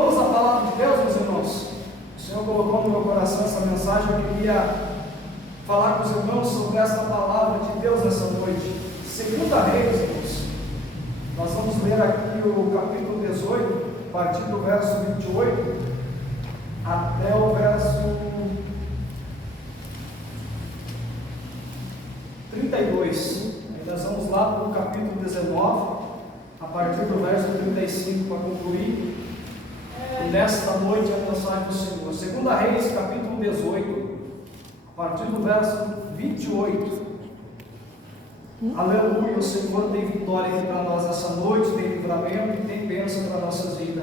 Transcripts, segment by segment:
Vamos à palavra de Deus, meus irmãos. O Senhor colocou no meu coração essa mensagem. Eu queria falar com os irmãos sobre esta palavra de Deus nessa noite. Segunda Reis, irmãos. Nós vamos ler aqui o capítulo 18, a partir do verso 28 até o verso 32. Aí nós vamos lá para o capítulo 19, a partir do verso 35, para concluir nesta noite a mensagem do Senhor. Segunda Reis, capítulo 18, a partir do verso 28. Aleluia, o Senhor tem vitória aqui para nós essa noite, tem livramento e tem bênção para a nossa vida.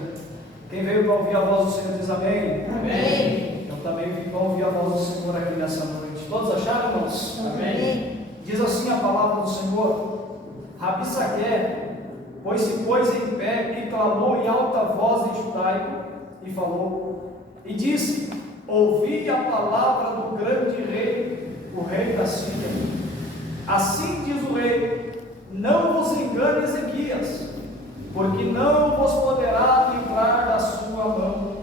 Quem veio para ouvir a voz do Senhor diz amém? Amém. Eu também vim para ouvir a voz do Senhor aqui nessa noite. Todos acharam, irmãos? Amém. Diz assim a palavra do Senhor: Rabissaque pôs em pé e clamou em alta voz em judaico e falou, e disse: ouvi a palavra do grande rei, o rei da Síria. Assim diz o rei: não vos engane, Ezequias, porque não vos poderá livrar da sua mão,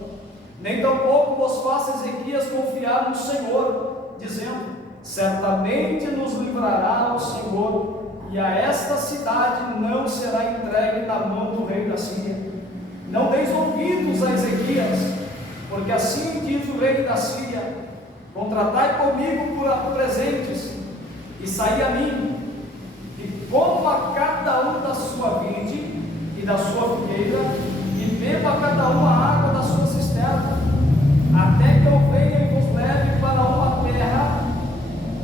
nem tampouco vos faça Ezequias confiar no Senhor, dizendo: certamente nos livrará o Senhor, e a esta cidade não será entregue na mão do rei da Síria. Não deis ouvidos a Ezequias, porque assim diz o rei da Síria: contratai comigo por presentes, e saí a mim, e coma cada um da sua vide e da sua figueira, e beba cada um a água da sua cisterna, até que eu venha e vos leve para uma terra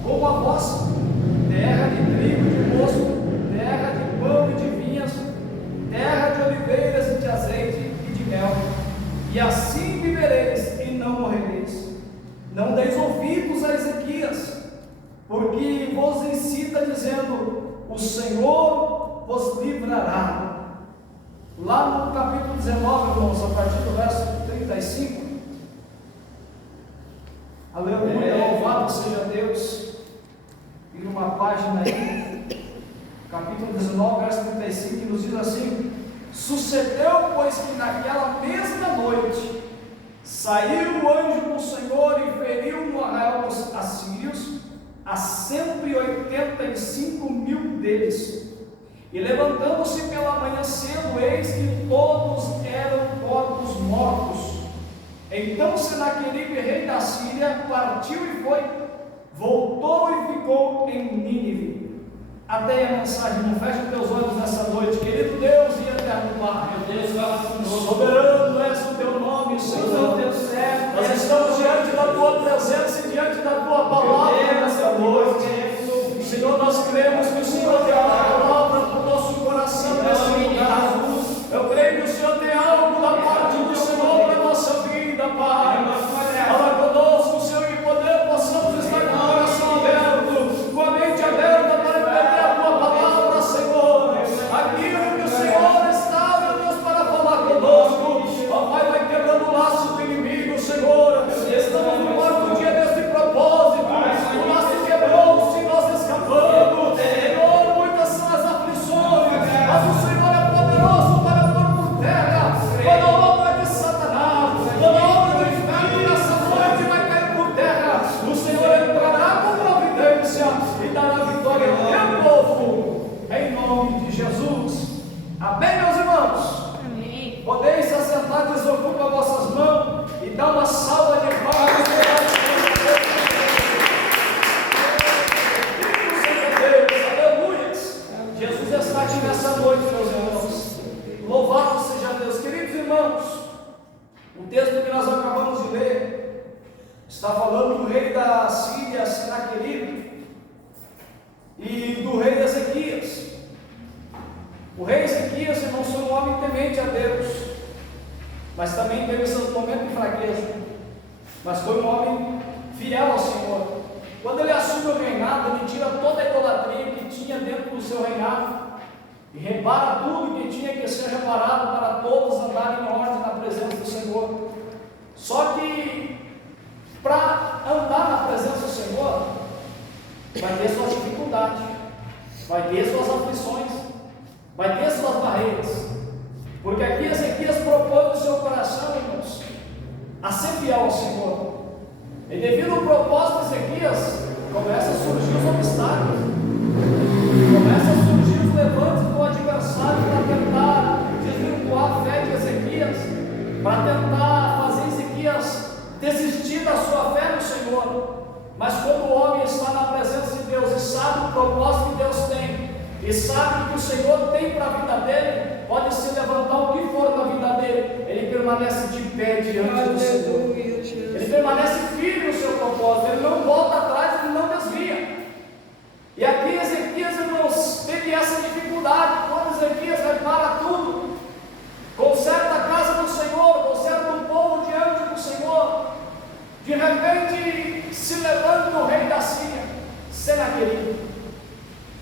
como a vossa, terra de trigo e de mosto, terra de pão e de vinhas, terra de oliveiras e de azeite e de mel, e assim vivereis e não morrereis. Não deis ouvidos a Ezequias, porque vos incita dizendo: o Senhor vos livrará. Lá no capítulo 19, irmãos, a partir do verso 35, aleluia, louvado seja Deus. Vira uma página aí, capítulo 19, verso 35, que nos diz assim: sucedeu, pois, que naquela mesma noite saiu o anjo do Senhor e feriu no arraial dos assírios a 185.000 deles. E levantando-se pela manhã cedo, eis que todos eram corpos mortos. Então Senaqueribe, rei da Síria, partiu e foi, voltou e ficou em Nínive. Até a mensagem, não fecha os teus olhos nessa noite, querido Deus e eterno Pai. Meu Deus, soberano és o teu nome, Senhor, Deus certo. Nós estamos diante da tua presença e diante da tua palavra nessa noite. Senhor, nós cremos que o Senhor tem uma palavra para o nosso coração nesse lugar. Eu creio que o Senhor tem algo da parte do Senhor para a nossa vida, Pai. Fala conosco, Senhor, que poder possamos estar com o coração aberto, com a mente aberta para entender a tua palavra, Senhor. Aquilo que o Senhor está, meu Deus, para falar conosco. Ó Pai, vai quebrando o laço do inimigo, Senhor. Estamos no quarto dia deste propósito. O laço quebrou-se, nós escapamos. Senhor, muitas são as aflições, mas o Senhor é poderoso para pôr por terra toda obra de Satanás, toda obra do inferno nessa noite vai cair por terra. O Senhor entrará com providência e dará vitória ao teu povo, em nome de Jesus. Amém, meus irmãos? Amém. Podeis se assentar, desocupa vossas mãos e dá uma salva de palmas. Jesus está aqui nessa noite, meus irmãos. Louvado seja Deus. Queridos irmãos, o texto que nós acabamos de ler está falando do rei da Síria, Senaqueribe, e do rei Ezequias. O rei Ezequias, irmãos, foi um homem temente a Deus, mas também teve seus momentos de fraqueza, mas foi um homem fiel ao Senhor. Quando ele assume o reinado, ele tira toda a idolatria que tinha dentro do seu reinado e repara tudo que tinha que ser reparado para todos andarem em ordem na presença do Senhor. Só que para andar na presença do Senhor vai ter suas dificuldades, vai ter suas aflições, vai ter suas barreiras, porque aqui Ezequias propõe no seu coração a ser fiel ao Senhor. E devido ao propósito de Ezequias, começa a surgir os obstáculos, começa a surgir os levantes do adversário para tentar desvirtuar a fé de Ezequias, para tentar fazer Ezequias desistir da sua fé no Senhor. Mas quando o homem está na presença de Deus e sabe o propósito que Deus tem, e sabe que o Senhor tem para a vida dele, pode se levantar o que for na vida dele, ele permanece de pé diante do Senhor. Ele permanece firme no seu propósito, ele não volta atrás, ele não desvia. E aqui Ezequias, irmãos, teve essa dificuldade. Quando Ezequias repara tudo, conserta a casa do Senhor, conserta o povo diante do Senhor, de repente se levanta o rei da Síria, Senaqueribe.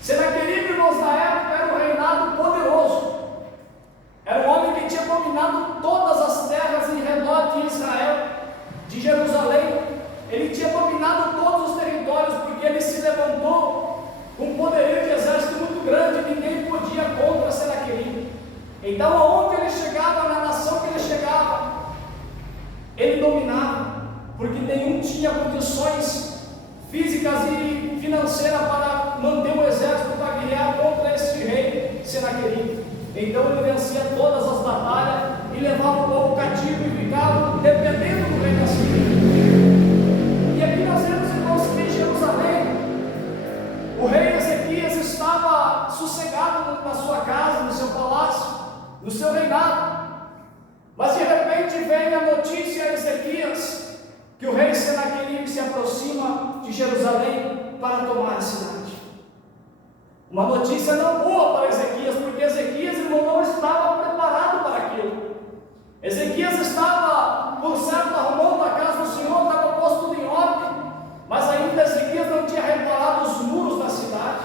Senaqueribe, irmãos, na época era um reinado poderoso. Era um homem que tinha dominado todas as terras em redor de Israel, de Jerusalém. Ele tinha dominado todos os territórios, porque ele se levantou com um poderio de exército muito grande, ninguém podia contra Senaqueribe. Então, aonde ele chegava, na nação que ele chegava, ele dominava, porque nenhum tinha condições físicas e financeiras para manter um exército para guerrear contra esse rei Senaqueribe. Então ele vencia todas as batalhas e levava o povo cativo e ficava dependendo do rei da Síria. E aqui nós vemos, irmãos, que em Jerusalém o rei Ezequias estava sossegado na sua casa, no seu palácio, no seu reinado. Mas de repente vem a notícia a Ezequias que o rei Senaqueribe se aproxima de Jerusalém para tomar a cidade. Uma notícia não boa para Ezequias, porque Ezequias, irmão, não estava preparado para aquilo. Ezequias estava, por certo, arrumando a casa do Senhor, estava posto tudo em ordem, mas ainda Ezequias não tinha reparado os muros da cidade.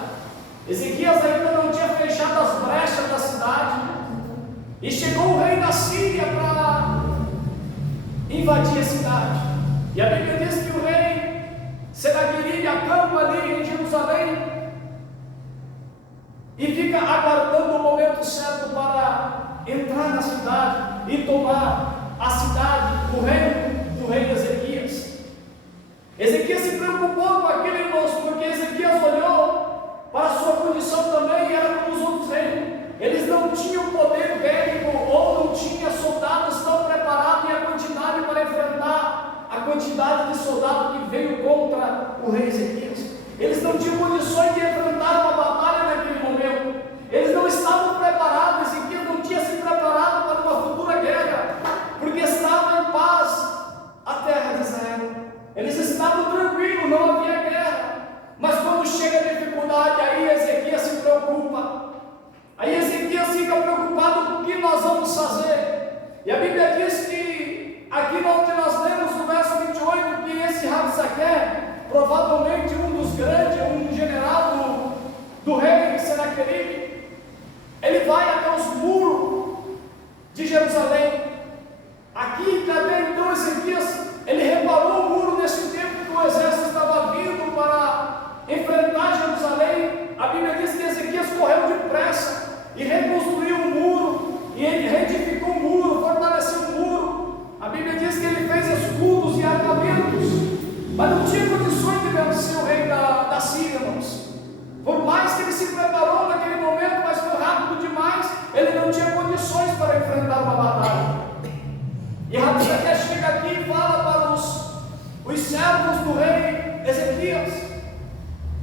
Ezequias ainda não tinha fechado as brechas da cidade. E chegou o rei da Síria para invadir a cidade. E a Bíblia diz que o rei Senaqueribe acampa ali em Jerusalém e fica aguardando o momento certo para entrar na cidade e tomar a cidade, o reino do rei Ezequias. Ezequias se preocupou com aquilo, irmãos, porque Ezequias olhou para a sua condição também e era como os outros reis. Eles não tinham poder bélico ou não tinham soldados tão preparados em a quantidade para enfrentar a quantidade de soldados que veio contra o rei Ezequias. Eles não tinham condições de enfrentar uma batalha naquele momento. Eles não estavam preparados. Ezequias não tinha se preparado para uma futura guerra, porque estava em paz a terra de Israel. Eles estavam tranquilos, não havia guerra. Mas quando chega a dificuldade, aí Ezequias se preocupa. Aí Ezequias fica preocupado com o que nós vamos fazer. E a Bíblia diz que, aqui onde nós lemos no verso 28, que esse Rabsaque, provavelmente um dos grandes, um general do rei Senaqueribe, ele vai até os muros de Jerusalém. Aqui, até então, Ezequias, ele reparou o muro nesse tempo que o exército estava vindo para enfrentar Jerusalém. A Bíblia diz que Ezequias correu depressa e reconstruiu o muro, e ele reedificou o muro, fortaleceu o muro. A Bíblia diz que ele fez escudos e armamentos, mas não tinha condições de vencer o rei da Síria, irmãos. Por mais que ele se preparou naquele momento, mas foi rápido demais, ele não tinha condições para enfrentar uma batalha. E Rabsaque chega aqui e fala para os servos do rei Ezequias,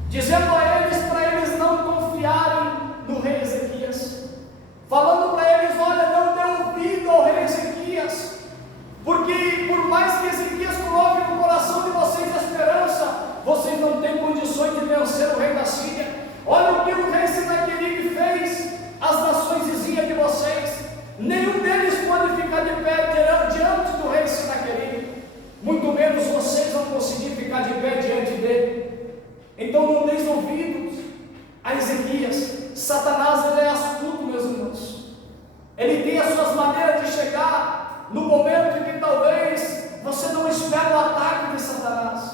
dizendo a eles para eles não confiarem no rei Ezequias, falando para eles: olha, não dê ouvido ao rei Ezequias, porque por mais que Ezequias coloque no coração de vocês a esperança, vocês não têm condições de vencer o rei da Síria. Olha o que o rei Senaqueribe fez às nações vizinhas de vocês. Nenhum deles pode ficar de pé diante do rei Senaqueribe, muito menos vocês vão conseguir ficar de pé diante dele. Então não deis ouvidos a Ezequias. Satanás, ele é astuto, meus irmãos. Ele tem as suas maneiras de chegar no momento em que talvez você não espera o ataque de Satanás.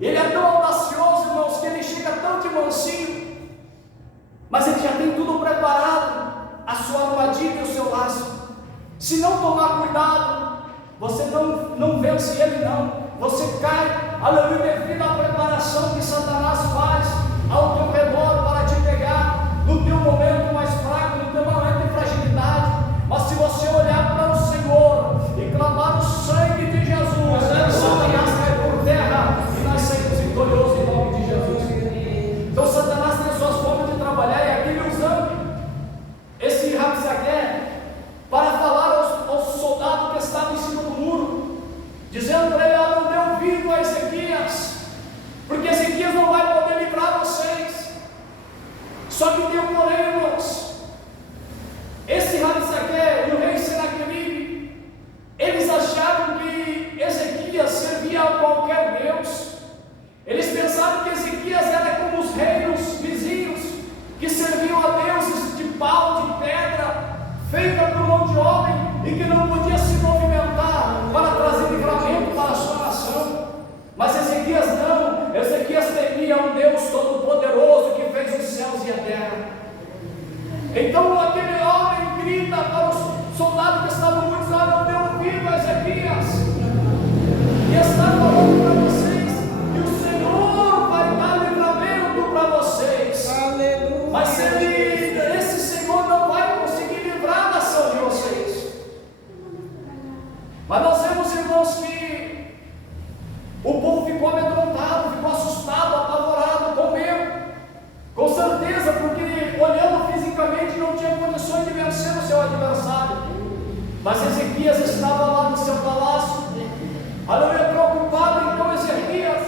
Ele é tão audacioso, irmãos, que ele chega tão de mansinho não. Você cai, aleluia, devido à preparação que Satanás faz ao teu redor para te pegar no teu momento mais fraco, no teu momento de fragilidade. Mas se você olhar para o Senhor e clamar o sangue de Jesus, Satanás cai por terra e nós saímos vitoriosos em nome de Jesus. Então Satanás tem suas formas de trabalhar, e aqui ele usando esse Rabsaque para falar aos soldados que estavam em cima do muro, dizendo para ele: não dê ouvido a Ezequias, porque Ezequias não vai poder livrar vocês. Só que tem um porém, irmãos. Esse Rabsaque e o rei Senaqueribe, eles acharam que Ezequias servia a qualquer Deus. Eles pensavam que Ezequias era como os reinos vizinhos, que serviam a deuses de pau, de pedra, feita por mão de homem, e que não podia se movimentar para trazer livramento para a sua nação. Mas Ezequias não. Ezequias temia um Deus todo-poderoso que fez os céus e a terra. Então aquele homem grita para os soldados que estavam muitos: não dê ouvido a Ezequias, e está falando para vocês que o Senhor vai dar livramento para vocês. Aleluia. Mas esse Senhor não vai conseguir livrar a nação de vocês. Mas nós vemos, irmãos, que o povo ficou amedrontado, ficou assustado, apavorado, com medo, com certeza, porque olhando fisicamente não tinha condições de vencer o seu adversário. Mas Ezequias estava lá no seu palácio, aleluia, preocupado. Então Ezequias,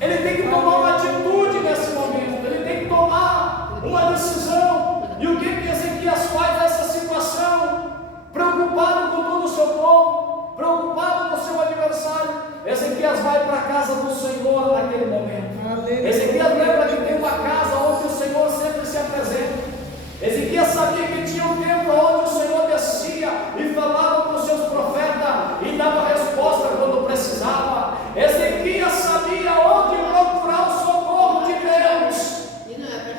ele tem que tomar uma atitude nesse momento, ele tem que tomar uma decisão. E o que Ezequias faz nessa situação? Preocupado com todo o seu povo, preocupado com o seu adversário, Ezequias vai para a casa do Senhor naquele momento. Ezequias lembra que tem uma casa onde o Senhor sempre se apresenta. Ezequias sabia que tinha um templo onde o Senhor descia e falava com os seus profetas e dava resposta quando precisava. Ezequias sabia onde procurar o socorro de Deus.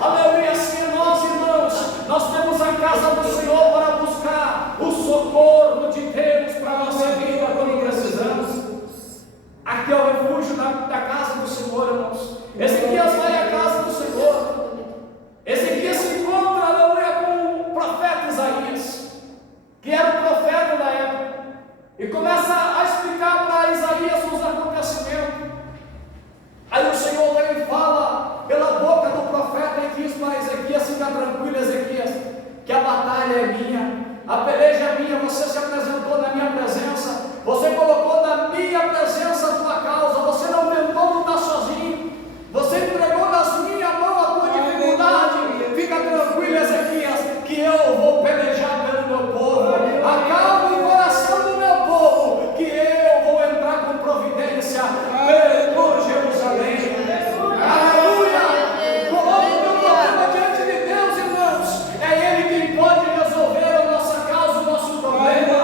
Aleluia. Assim nós, irmãos, nós temos a casa do Senhor para buscar o socorro de Deus para a nossa vida quando precisamos. Aqui é o refúgio da casa do Senhor, irmãos. Ezequias vai à casa do Senhor. Ezequias se encontra, aleluia, com o profeta Isaías, que era o profeta da época, e começa a explicar para Isaías os acontecimentos. Aí o Senhor vem e fala pela boca do profeta e diz para Ezequias: fica tranquilo, Ezequias, que a batalha é minha, a peleja é minha. Você se apresentou na minha presença, você colocou na minha presença a tua causa, você não tentou lutar sozinho, você entregou nas minhas mãos a tua dificuldade. Fica tranquilo, Ezequias, que eu vou pelejar pelo meu povo. Acalma o coração do meu povo, que eu vou entrar com providência por Jerusalém. Aleluia! Coloque o meu problema diante de Deus, irmãos. É Ele quem pode resolver a nossa causa, o nosso problema.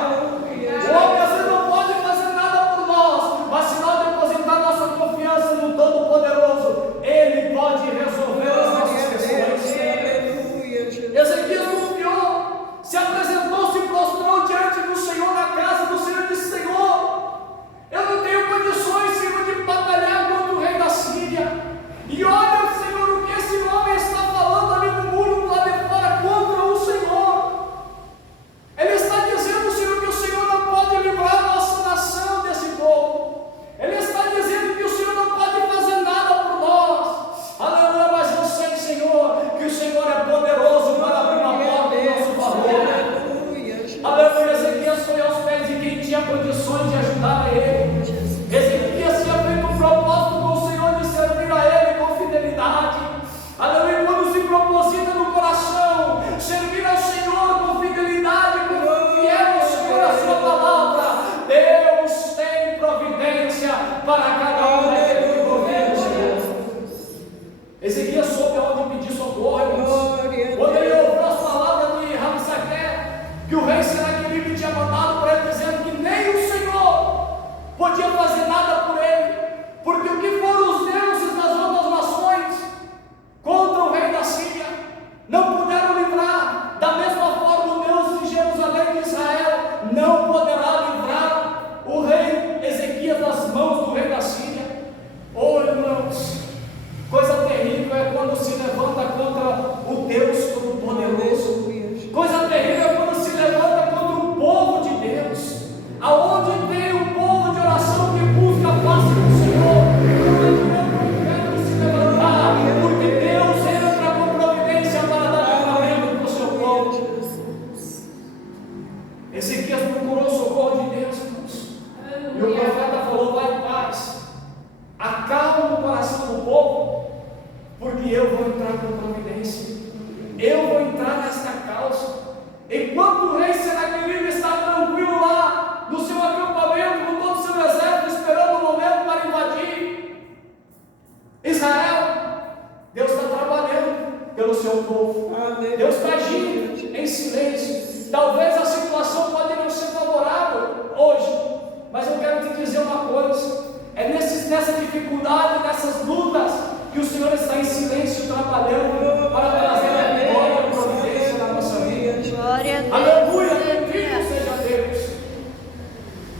dizer uma coisa: é nessa dificuldade, nessas lutas, que o Senhor está em silêncio trabalhando para trazer a vitória e a providência na nossa vida. Glória a Deus. Aleluia, bendito seja Deus.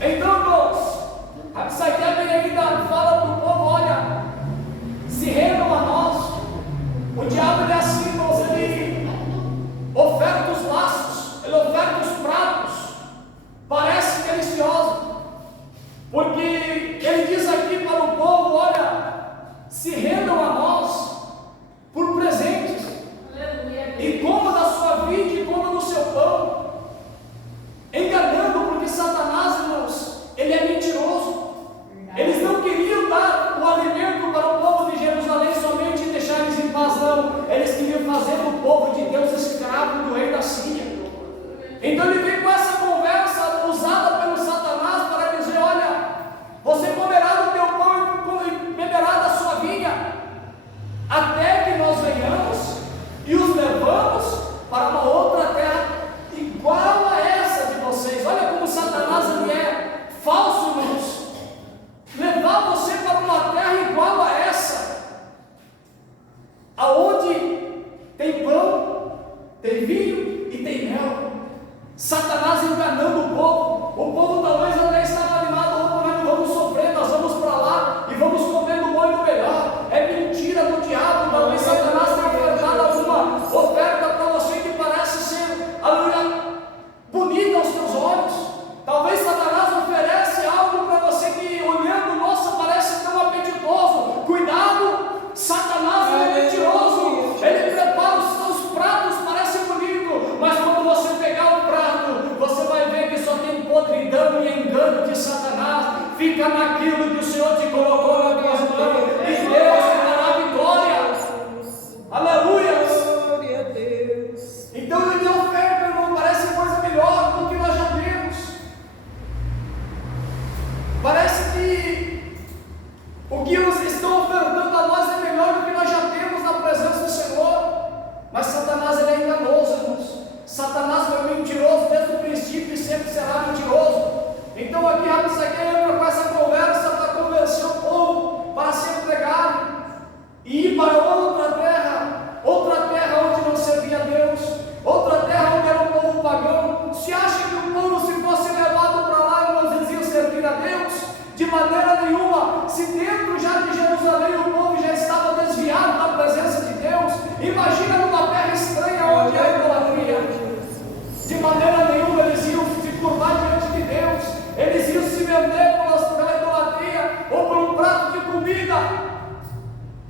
Então, irmãos, Rabsaquia vem ainda fala para o povo: olha, se rendam a nós. O diabo ele é assim, irmãos, ele oferta os laços, ele oferta os pratos, parece delicioso, porque ele diz aqui para o povo: olha, se rendam a nós por presentes, e coma da sua vida e coma do seu pão, enganando, porque Satanás, irmãos, ele é mentiroso. Eles não queriam dar o alimento para o povo de Jerusalém somente e deixar eles em paz, não. Eles queriam fazer do povo de Deus escravo do rei da Síria. Então ele vem com essa conversa usada pelo Satanás para dizer: olha, você comerá do teu pão e beberá da sua vinha, até que nós venhamos e os levamos para uma outra terra igual a essa de vocês. Olha como Satanás ele é falso, irmãos. Levar você para uma terra igual a essa, aonde tem pão, tem vinho e tem mel. Satanás enganando o povo talvez até estava animado: nós não vamos sofrer, nós vamos para lá e vamos comer do bom e do melhor. É mentira do diabo. Talvez Satanás tenha ofertado alguma oferta para você que parece ser, aleluia, bonita aos teus olhos. Talvez Satanás oferece algo para você que, olhando, nossa, parece tão apetitoso. Cuidado, Satanás é mentiroso. Ele prepara os seus pratos, parece bonito, mas quando você pegar o prato, você vai ver que só tem podridão e engano de Satanás. Fica naquilo que o Senhor te colocou na tua mão, e Deus te dará vitória. Aleluia. Então ele oferta, irmão, parece coisa melhor do que nós já temos. Parece que o que eles estão ofertando a nós é melhor do que nós já temos na presença do Senhor. Mas Satanás ele é enganoso, irmãos. Satanás foi mentiroso desde o princípio e sempre será mentiroso. Então aqui Rabsaquia entra com essa conversa para convencer o povo para se entregarem e ir para outra terra onde não servia a Deus, outra terra onde era um povo pagão. Se acha que o povo, se fosse levado para lá, irmãos, eles iam servir a Deus? De maneira nenhuma. Se dentro já de Jerusalém o povo já estava desviado da presença de Deus, imagina numa terra estranha onde é idolatria. De maneira nenhuma eles iam se curvar diante de Deus, eles iam se vender pela idolatria ou por um prato de comida.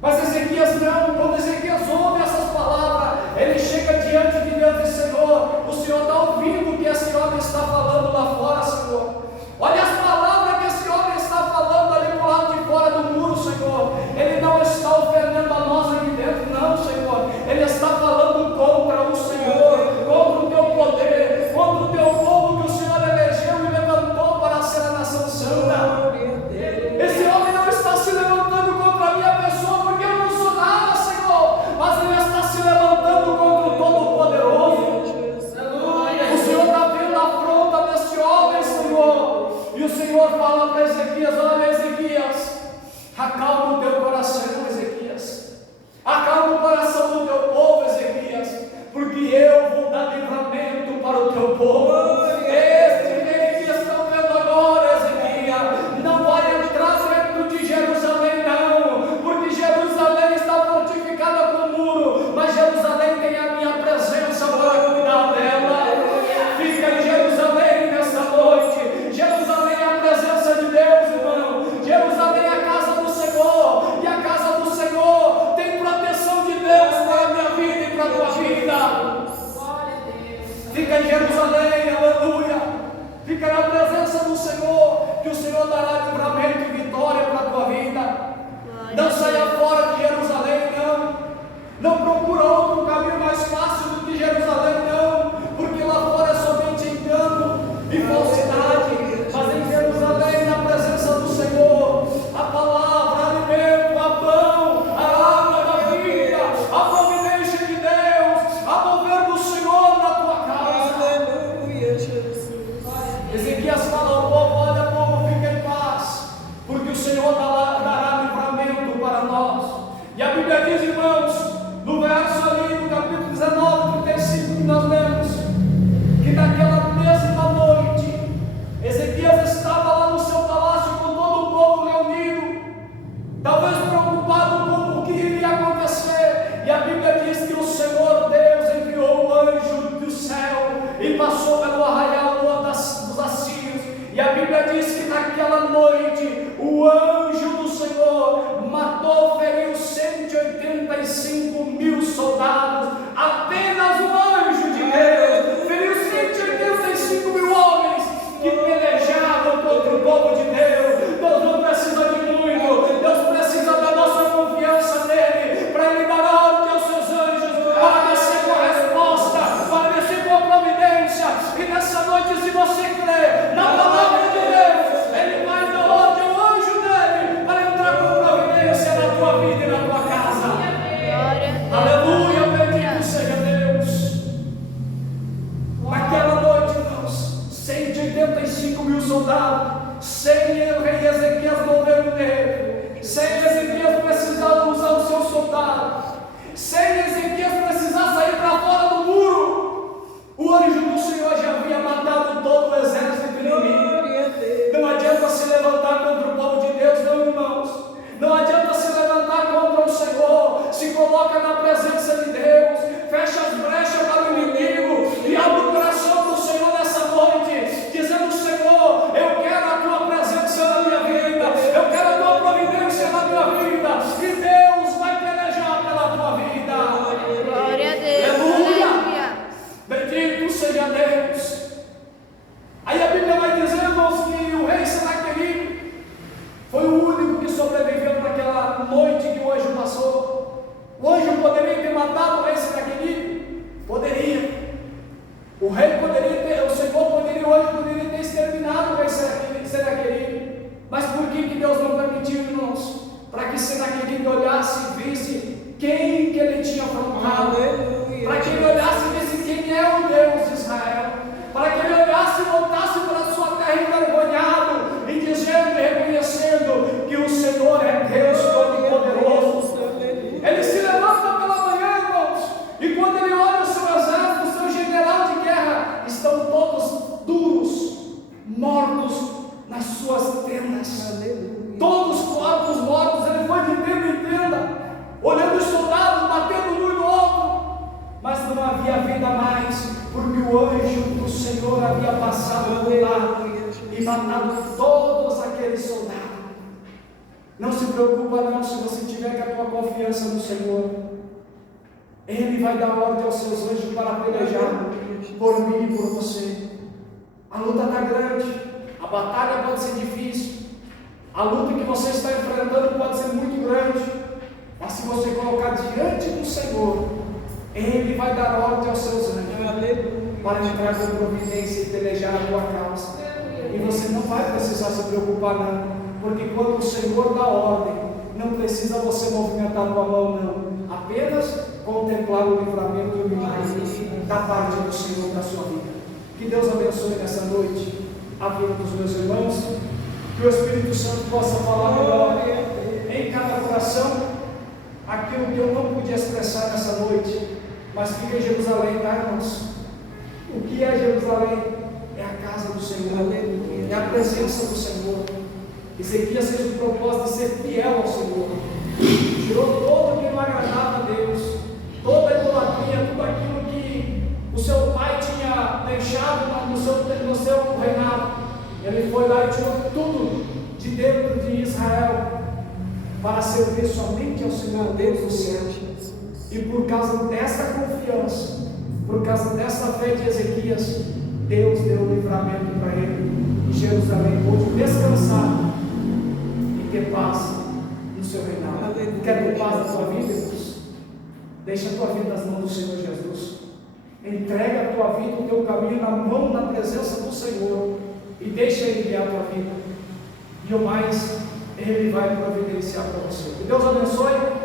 Mas Ezequias não. Quando Ezequias ouve essas palavras, ele chega diante de Deus e diz: Senhor, o Senhor está ouvindo o que esse homem está falando lá fora, Senhor. Olha as palavras que esse homem está falando ali do lado de fora do muro, Senhor. Ele não está ofendendo a nós aqui dentro, não, Senhor. Ele está falando contra o Senhor, contra o teu poder, contra o teu povo que o Senhor elegeu e levantou para ser a nação santa. Esse homem não está se levantando contra a minha pessoa, porque eu não sou nada, Senhor, mas ele está se levantando contra o Todo-Poderoso. O Senhor está vendo a afronta desse homem, Senhor. E o Senhor fala para Ezequias: olha, Ezequias, acalma o teu coração, Ezequias. Acalma o coração do teu povo, Ezequias, porque eu vou dar livramento para o teu povo. Este rei que estão vendo agora, Ezequias, não vai entrar dentro de Jerusalém, não, porque Jerusalém está fortificada com muro, mas Jerusalém tem a minha presença para cuidar dela. Fica em Jerusalém nessa noite. Jerusalém é a presença de Deus, irmão. Jerusalém é a casa do Senhor, e a casa do Senhor tem proteção de Deus para a minha vida e para a tua vida. Fica em Jerusalém, aleluia. Fica na presença do Senhor, que o Senhor dará livramento e vitória para a tua vida. Não saia fora de Jerusalém, não. Não procura outro caminho mais fácil do que Jerusalém, não, porque lá fora é somente engano e falsidade. Mas em Jerusalém, na presença do Senhor, a palavra, alimento, a pão, a água da vida, a providência de Deus, a mover do Senhor na tua casa. Aleluia, Jesus. Ezequias fala ao povo: olha, povo, fica em paz. soldado, sem o rei Ezequias mover o negro, sem Ezequias precisar usar o seu soldado, sem Ezequias precisar sair para fora do muro, o anjo do Senhor já havia matado todo o exército inimigo. Não adianta se levantar contra o povo de Deus, não, irmãos. Não adianta se levantar contra o Senhor. Se coloca na presença de Deus, fecha as brechas para o inimigo e abre o coração do Senhor nessa noite, dizendo: Senhor, eu quero a tua presença na minha vida, eu quero a tua providência na minha vida, e Deus vai pelejar pela tua vida. Glória a Deus. Aleluia. Bendito seja Deus. Aí a Bíblia vai dizer, irmãos, que o rei Senaqueribe foi o único que sobreviveu naquela noite que o anjo passou. O anjo poderia ter matado o rei Senaqueribe? Poderia. O rei poderia ter, o Senhor poderia, o anjo poderia ter exterminado o rei Senaqueribe. Mas por que Deus não permitiu, irmãos? Para que Senaqueribe olhasse e visse quem que ele tinha afrontado. Para que ele olhasse e visse quem é o Deus de Israel. Para que ele olhasse e voltasse para a sua terra envergonhado e dizendo e reconhecendo que o Senhor é Deus Todo-Poderoso. Ele se levanta pela manhã, irmãos, e quando ele olha o seu exército, o seu general de guerra, estão todos duros, mortos nas suas tendas. Todos os corpos mortos. Ele foi de tenda em tenda, olhando os soldados, batendo um no outro, mas não havia vida mais, porque o anjo do Senhor havia passado por lá e matado todos aqueles soldados. Não se preocupa não, se você tiver com a tua confiança no Senhor, Ele vai dar ordem aos seus anjos para pelejar por mim e por você. A luta está grande, a batalha pode ser difícil, a luta que você está enfrentando pode ser muito grande, mas se você colocar diante do Senhor, Ele vai dar ordem aos seus anjos para entrar com providência e pelejar a tua causa. E você não vai precisar se preocupar não, porque quando o Senhor dá ordem, não precisa você movimentar tua mão não, apenas contemplar o livramento e o milagre da parte do Senhor da sua vida. Que Deus abençoe nessa noite a vida dos meus irmãos, que o Espírito Santo possa falar melhor em cada coração aquilo que eu não podia expressar nessa noite, mas fica em Jerusalém, tá, irmãos? O que é Jerusalém? É a casa do Senhor, é a presença do Senhor. Ezequias fez o propósito de ser fiel ao Senhor, tirou todo o que não agradava a Deus, toda a idolatria, tudo aquilo que o seu pai tinha deixado no seu reinado. Ele foi lá e tirou tudo de dentro de Israel para servir somente ao Senhor Deus do céu. E por causa dessa confiança, por causa dessa fé de Ezequias, Deus deu o livramento para ele, e Jerusalém pôde descansar e ter paz no seu reinado. Quer ter paz na sua vida, Deus? Deixa a tua vida nas mãos do Senhor Jesus. Entrega a tua vida, o teu caminho na mão, na presença do Senhor, e deixa Ele guiar a tua vida. E o mais, Ele vai providenciar para você. Que Deus abençoe.